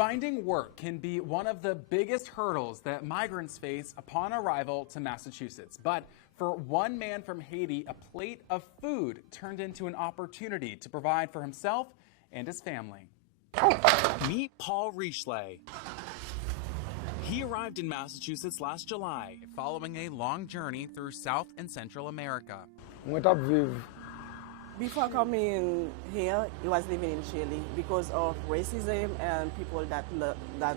Finding work can be one of the biggest hurdles that migrants face upon arrival to Massachusetts. But for one man from Haiti, a plate of food turned into an opportunity to provide for himself and his family. Meet Paul Richelle. He arrived in Massachusetts last July, Following a long journey through South and Central America. Before coming here, he was living in Chile because of racism and people that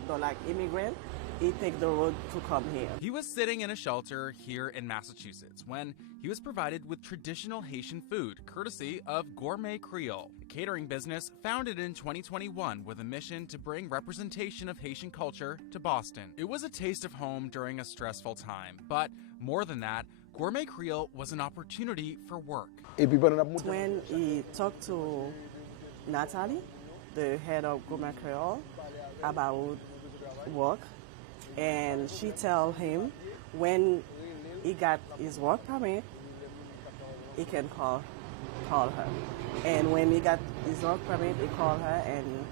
don't like immigrants. He take the road to come here. He was sitting in a shelter here in Massachusetts when he was provided with traditional Haitian food, courtesy of Gourmet Creole, a catering business founded in 2021 with a mission to bring representation of Haitian culture to Boston. It was a taste of home during a stressful time, but more than that, Gourmet Creole was an opportunity for work. When he talked to Natalie, the head of Gourmet Creole, about work, and she told him when he got his work permit, he can call her. And when he got his work permit, he called her and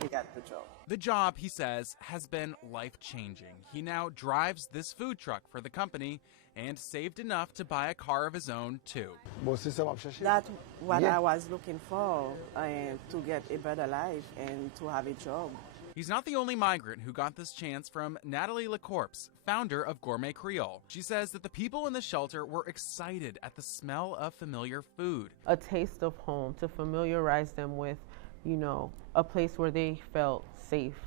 he got the job. The job, he says, has been life-changing. He now drives this food truck for the company and saved enough to buy a car of his own, too. That's what I was looking for, to get a better life and to have a job. He's not the only migrant who got this chance from Natalie LeCourse, founder of Gourmet Creole. She says that the people in the shelter were excited at the smell of familiar food. A taste of home, to familiarize them with, a place where they felt safe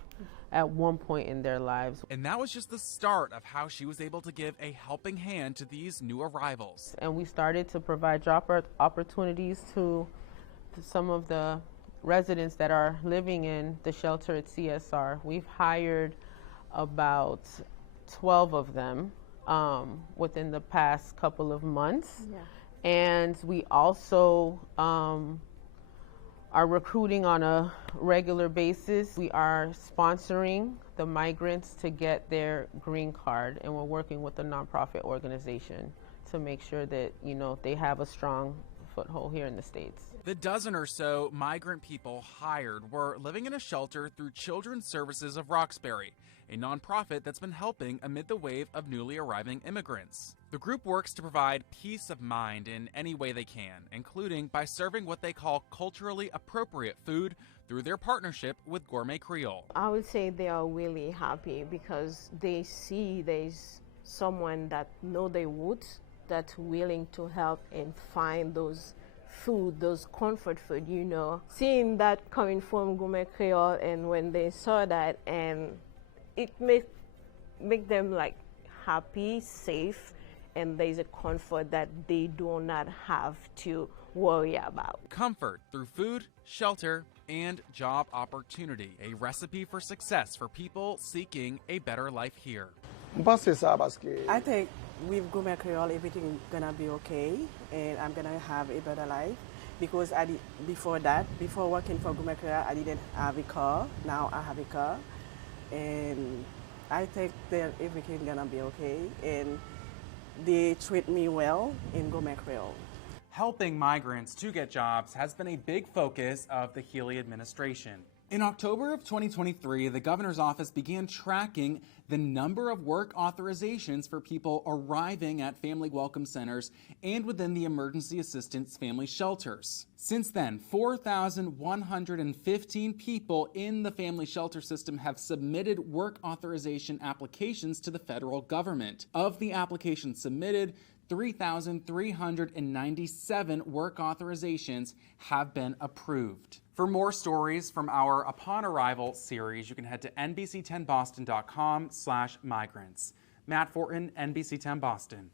at one point in their lives. And that was just the start of how she was able to give a helping hand to these new arrivals. And we started to provide job opportunities to some of the residents that are living in the shelter at CSR. We've hired about 12 of them within the past couple of months. Yeah. And we also are recruiting on a regular basis. We are sponsoring the migrants to get their green card, and we're working with a nonprofit organization to make sure that, they have a strong foothold here in the States. The dozen or so migrant people hired were living in a shelter through Children's Services of Roxbury, a nonprofit that's been helping amid the wave of newly arriving immigrants. The group works to provide peace of mind in any way they can, including by serving what they call culturally appropriate food through their partnership with Gourmet Creole. I would say they are really happy because they see there's someone that know their roots, that's willing to help and find those food, those comfort food, Seeing that coming from Gourmet Creole, and when they saw that, and it make them happy, safe, and there's a comfort that they do not have to worry about. Comfort through food, shelter, and job opportunity. A recipe for success for people seeking a better life here. I think with Gourmet Creole, everything gonna be okay, and I'm gonna have a better life. Because before working for Gourmet Creole, I didn't have a car. Now I have a car, and I think that everything gonna be okay. And they treat me well in Gourmet Creole. Helping migrants to get jobs has been a big focus of the Healy administration. In October of 2023, the governor's office began tracking the number of work authorizations for people arriving at family welcome centers and within the emergency assistance family shelters. Since then, 4,115 people in the family shelter system have submitted work authorization applications to the federal government. Of the applications submitted, 3,397 work authorizations have been approved. For more stories from our Upon Arrival series, you can head to NBC10Boston.com/migrants. Matt Fortin, NBC10 Boston.